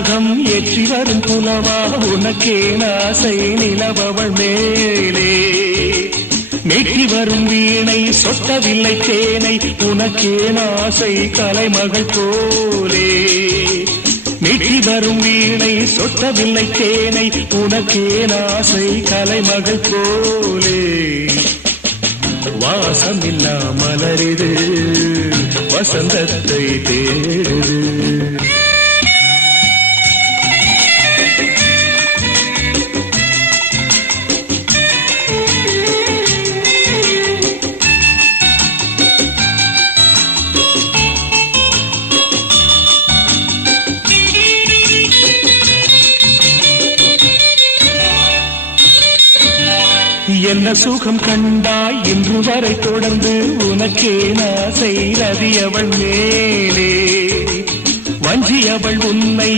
ராகம் ஏற்றி வரும் புலவா உனக்கே ஆசை நிலவவள் மேலே மேற்றி வரும் வீணை சொட்டவில்லை தேனை உனக்கே ஆசை கலைமகள் போலே மேற்றி வரும் வீணை சொட்டவில்லை தேனை உனக்கே ஆசை கலைமகள் போலே வாசமில்லா மலரிது வசந்தத்தை தேடுது என்ன சுகம் கண்டாய் இன்று வரை தொடர்ந்து உனக்கே ஆசை ரதியவள் மேலே வஞ்சியவள் உன்னை